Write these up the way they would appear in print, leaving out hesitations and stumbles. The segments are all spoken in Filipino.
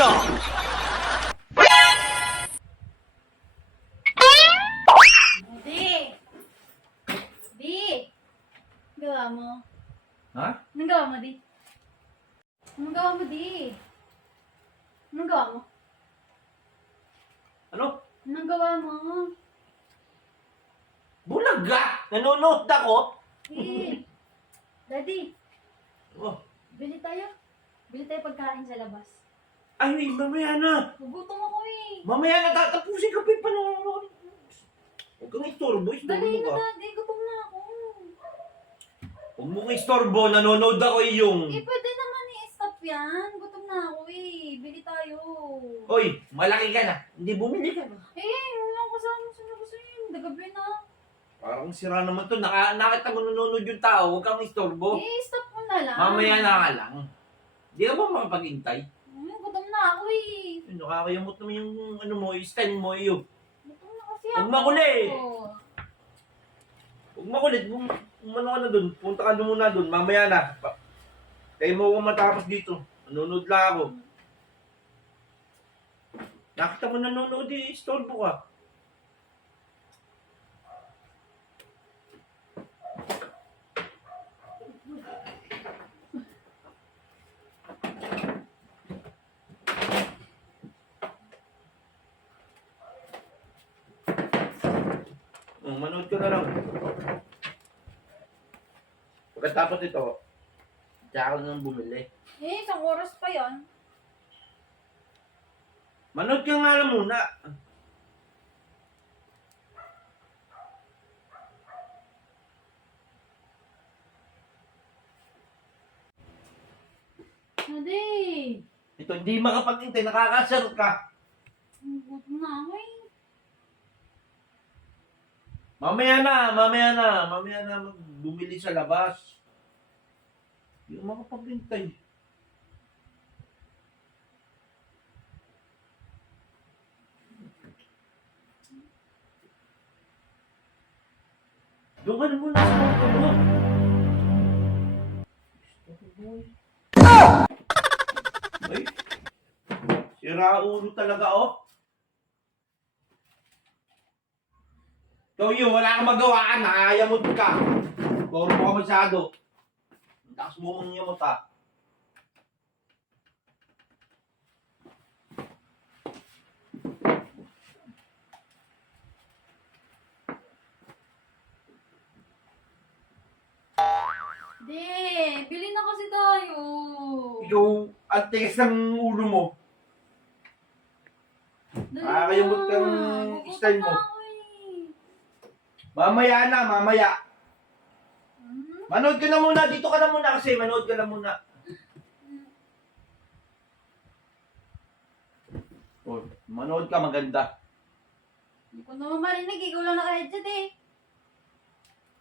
Di! Di! Gawa mo? Ha? Anong gawa mo, Di? Anong gawa mo, Di? Anong gawa mo? Ano? Anong gawa mo? Bulaga! Nanonood ako? Di! Daddy, Oh. bili tayo. Bili tayo pagkain sa labas. Ay, mamaya na. Gugutom ako eh. Mamaya na tatapusin ka pa yung panonood. Huwag kang istorbo. Dali Istorbo na, ka. Daddy. Gutom na ako. Huwag mo kang istorbo. Nanonood ako yung... Eh, pwede naman i-stop yan. Gutom na ako eh. Bili tayo. Hoy, malaki ka na. Hindi bumili ka na. Eh, wala ko sa gusto yun. Dagabi na. Parang sira naman to. Nakita mo nanonood yung tao. Huwag kang istorbo. Eh, stop mo na lang. Mamaya na ka lang. Hindi ka ba makapag-intay? Gutom na ako eh. Nakakayamot naman yung ano mo, yung style mo, yung. Gutom na kasi ako. Huwag makulit. Huwag makulit. Umano ka na dun. Punta ka na muna dun. Mamaya na. Kaya mo ako matapos dito. Nanonood lang ako. Nakita mo nanonood eh. Istorbo ka. Manood ka na lang. Pagkatapos ito, tsaka ko nang bumili. Eh, isang oras pa yan. Manood ka nga lang muna. Daddy! Ito, hindi makapag-intay. Nakakasar ka. Gutom na ako eh. Mamaya na bumili sa labas. Hindi ka makapag-intay. Doon ka na muna sa mga mo. Ay, sira ulo talaga oh. So yun, wala kang magawa, nakayamot ka. Toro mo ka masyado. Ang takas mo mong yamot ha. Di, bili na kasi tayo. Ikaw, ang tigas ng ulo mo. Dali Nakakayamot na. kang Gugutom style mo. na ako eh. Mamaya na, mamaya. Hmm? Manood ka na muna, dito ka na muna kasi, manood ka na muna. Oh, manood ka, maganda. Hindi ko naman marinig. Ikaw lang naka-headset eh.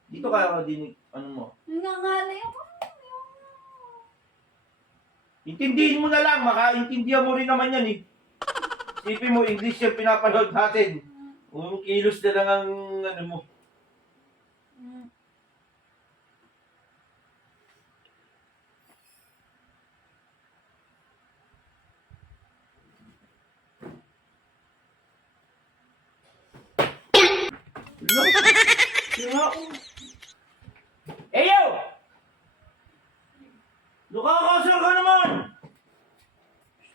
Dito ka, dinig, ano mo. Nangangalay ako. Intindihin mo na lang, makaintindihan mo rin naman yan eh. Isipin mo, English yung pinapanood natin. Kung kilos na lang ang ano mo. Hmm. Eyo! Nakakasar ka naman!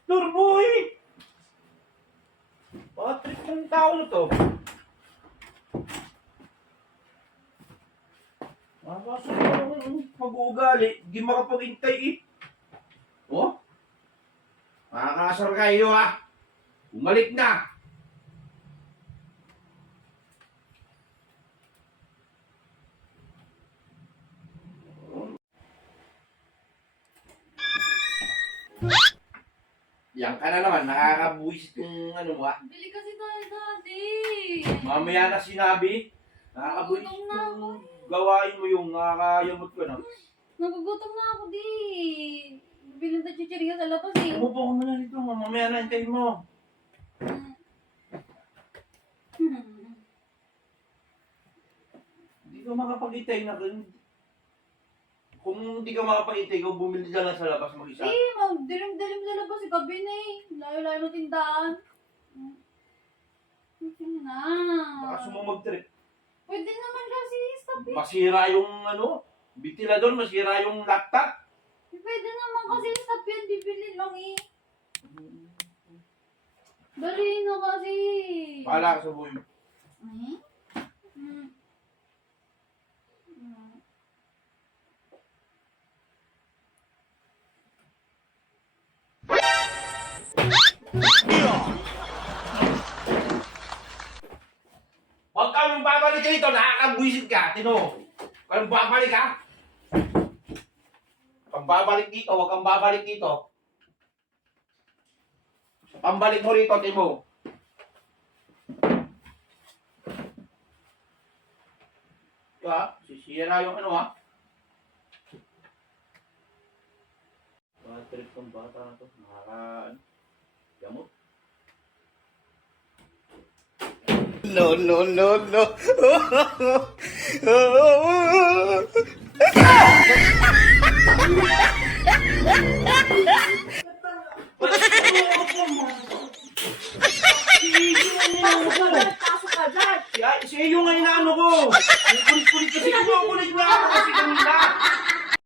Turbo eh! Baka trip ng tao na to. Nakakasar ka naman pag-uugali. Hindi makapag-intay eh. Oh? Nakakasar kayo ha! Bumalik na! Yan ka na naman, nakakabuisit yung ano mo ha. Bili kasi tayo, Daddy. Mamaya na sinabi, nakakabuisit Nagugutom na ako yung gawain mo yung nakakayamot ko na. Nagugutom na ako, Di. Bili na chichirya sa labas eh. Umupo ka muna dito, mamaya na hintayin mo. Hindi ka makapag-itay na rin. Kung hindi ka makapangiti, ikaw bumili dyan lang sa labas mag-isa. Eh, dilim-dilim sa labas si gabi na eh. Layo-layo ng tindahan. Sige na. Baka sumamag-trip. Pwede naman kasi stop eh. Masira yung ventilador, masira yung laptop. Pwede naman kasi stop yan. Bibili lang eh. Dali na kasi. Bahala ka sa buhay mo. Hmm? Hmm. Huwag kang babalik dito, nakakabwisit ka, Tino. Huwag kang babalik ha. Huwag kang babalik dito, huwag kang babalik dito. Pambalik mo rito, Timo. Ito ha, sisira yung ha. Trip ng bata na to, gamot. No, no, no, no.